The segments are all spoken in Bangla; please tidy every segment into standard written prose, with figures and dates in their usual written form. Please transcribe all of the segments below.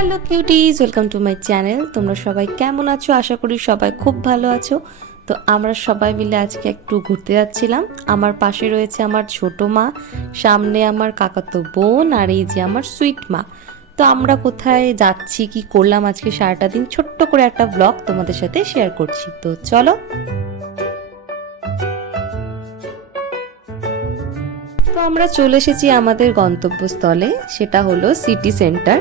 Hello cuties, welcome to my channel. তোমরা সবাই কেমন আছো? আশা করি সবাই খুব ভালো আছো। তো আমরা সবাই মিলে আজকে একটু ঘুরতে যাচ্ছিলাম। আমার পাশে রয়েছে আমার ছোট মা, সামনে আমার কাকাতো বোন, আর এই যে আমার সুইট মা। তো আমরা কোথায় যাচ্ছি, কি করলাম আজকে সারাটা দিন, ছোট্ট করে একটা ব্লগ তোমাদের সাথে শেয়ার করছি। তো চলো। তো আমরা চলে এসেছি আমাদের গন্তব্যস্থলে, সেটা হলো সিটি সেন্টার।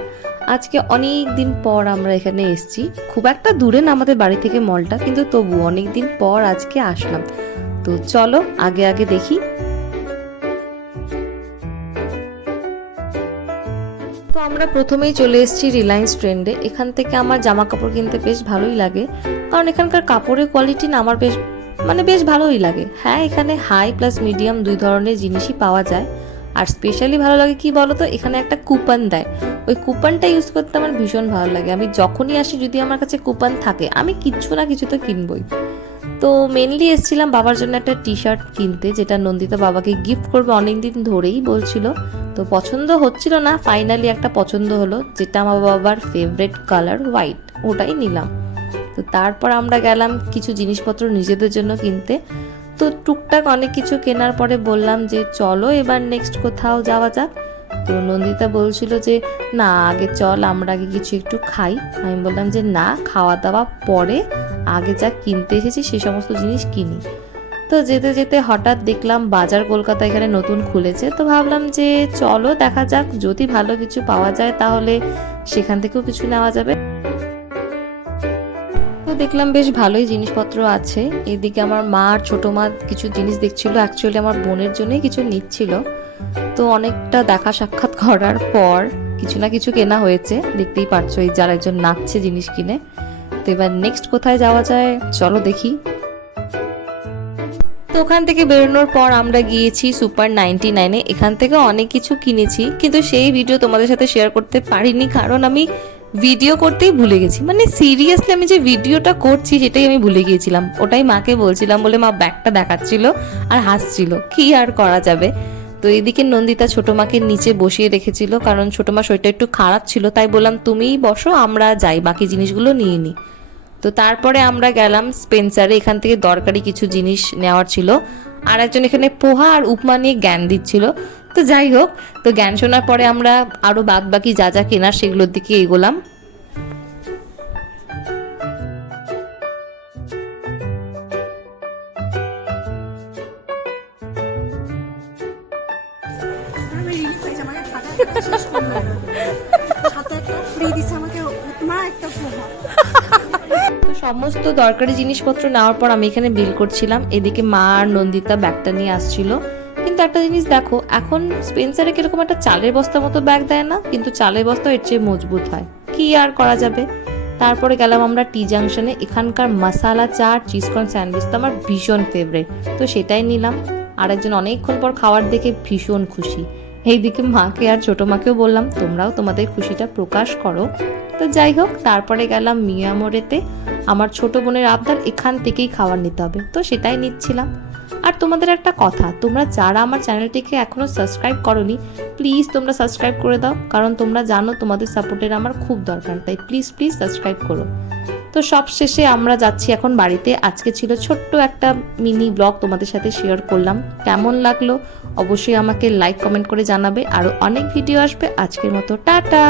আজকে অনেক দিন পর আমরা এখানে এসেছি। খুব একটা দূরে না আমাদের বাড়ি থেকে মলটা, কিন্তু তবু অনেক দিন পর আজকে আসলাম। তো চলো আগে আগে দেখি। তো আমরা প্রথমেই চলে এসেছি রিলায়েন্স ট্রেন্ডে। এখান থেকে আমার জামা কাপড় কিনতে বেশ ভালোই লাগে, কারণ এখানকার কাপড়ের কোয়ালিটি না আমার বেশ ভালোই লাগে। হ্যাঁ, এখানে হাই প্লাস মিডিয়াম দুই ধরনের জিনিসই পাওয়া যায়। আর স্পেশালি ভালো লাগে কি বলতো, এখানে একটা কুপন দেয়। ওই কুপনটা ইউজ করতে আমার ভীষণ ভালো লাগে। আমি যখনই আসি, যদি আমার কাছে কুপন থাকে, আমি কিছু না কিছু তো কিনবই। তো মেনলি এসেছিলাম বাবার জন্য একটা টি শার্ট কিনতে, যেটা নন্দিতা বাবাকে গিফট করবে অনেকদিন ধরেই বলছিল। তো পছন্দ হচ্ছিল না, ফাইনালি একটা পছন্দ হলো, যেটা আমার বাবার ফেভারিট কালার হোয়াইট, ওটাই নিলাম। তো তারপর আমরা গেলাম কিছু জিনিসপত্র নিজেদের জন্য কিনতে। তো টুকটাক অনেক কিছু কেনার পরে বললাম যে চলো এবার নেক্সট কোথাও যাওয়া যাক। তো নন্দিতা বলছিল যে না, আগে চল, আমরা আগে কিছু একটু খাই। আমি বললাম যে না, খাওয়া দাওয়া পরে, আগে যা কিনতে এসেছি সে সমস্ত জিনিস কিনি। তো যেতে যেতে হঠাৎ দেখলাম বাজার কলকাতা এখানে নতুন খুলেছে। তো ভাবলাম যে চলো দেখা যাক, যদি ভালো কিছু পাওয়া যায় তাহলে সেখান থেকেও কিছু নেওয়া যাবে। তো দেখলাম বেশ ভালোই জিনিসপত্র আছে। এদিকে আমার মা আর ছোট মা কিছু জিনিস দেখছিল, অ্যাকচুয়ালি আমার বোনের জন্যই কিছু নিচ্ছিল। তো অনেকটা দেখা সাক্ষাৎ করার পর কিছু না কিছু কেনা হয়েছে, দেখতেই পারছো এই যার একজন নাচছে জিনিস কিনে। তো এবার নেক্সট কোথায় যাওয়া যায় চলো দেখি। তো ওখান থেকে বেরোনোর পর আমরা গিয়েছি সুপার 99-এ। এখান থেকে অনেক কিছু কিনেছি, কিন্তু সেই ভিডিও তোমাদের সাথে শেয়ার করতে পারিনি, কারণ আমি ভিডিও করতেই ভুলে গেছি। মানে সিরিয়াসলি আমি যে ভিডিওটা করছি সেটাই আমি ভুলে গিয়েছিলাম। ওটাই মাকে বলছিলাম বলে মা ব্যাগটা দেখাচ্ছিল আর হাসছিল, কি আর করা যাবে। তো এদিকে নন্দিতা ছোট মাকে নিচে বসিয়ে রেখেছিল, কারণ ছোট মা শরীরটা একটু খারাপ ছিল। তাই বললাম তুমিই বসো, আমরা যাই, বাকি জিনিসগুলো নিয়ে নিই। তো তারপরে আমরা গেলাম স্পেন্সারে। এখান থেকে দরকারি কিছু জিনিস নেওয়ার ছিল। আর একজন এখানে পোহা আর উপমা নিয়ে জ্ঞান দিচ্ছিল। তো যাই হোক, তো জ্ঞান শোনার পরে আমরা আরো বাকি যা যা কেনার সেগুলোর দিকে এগোলাম। সমস্ত দরকারি জিনিসপত্র নেওয়ার পর আমি এখানে বিল করছিলাম। এদিকে মা আর নন্দিতা ব্যাগটা নিয়ে আসছিল। কিন্তু একটা জিনিস দেখো, এখন স্পেন্সারে কিরকম একটা চালের বস্তার মতো ব্যাগ দেয় না, কিন্তু চালের বস্তা এর চেয়ে মজবুত হয়, কি আর করা যাবে। তারপরে গেলাম আমরা টি জাংশনে। এখানকার মশালা চা আর চিজকর্ন স্যান্ডউইচ তো আমার ভীষণ ফেভারিট, তো সেটাই নিলাম। আর একজন অনেকক্ষণ পর খাওয়ার দেখে ভীষণ খুশি। এইদিকে মাকে আর ছোট মাকেও বললাম তোমরাও তোমাদের খুশিটা প্রকাশ করো। তো যাই হোক, তারপরে গেলাম মিয়ামোড়েতে। আমার ছোট বোনের আবদার এখান থেকেই খাবার নিতে হবে, তো সেটাই নিচ্ছিলাম। আর তোমাদের একটা কথা, তোমরা যারা আমার চ্যানেলটিকে এখনো সাবস্ক্রাইব করোনি, প্লিজ তোমরা সাবস্ক্রাইব করে দাও, কারণ তোমরা জানো তোমাদের সাপোর্টের আমার খুব দরকার। তাই প্লিজ প্লিজ সাবস্ক্রাইব করো। তো সব শেষে আমরা যাচ্ছি এখন বাড়িতে। আজকে ছিল ছোট্ট একটা মিনি ব্লগ, তোমাদের সাথে শেয়ার করলাম। কেমন লাগলো অবশ্যই আমাকে লাইক কমেন্ট করে জানাবে। আরো অনেক ভিডিও আসবে। আজকের মতো টাটা।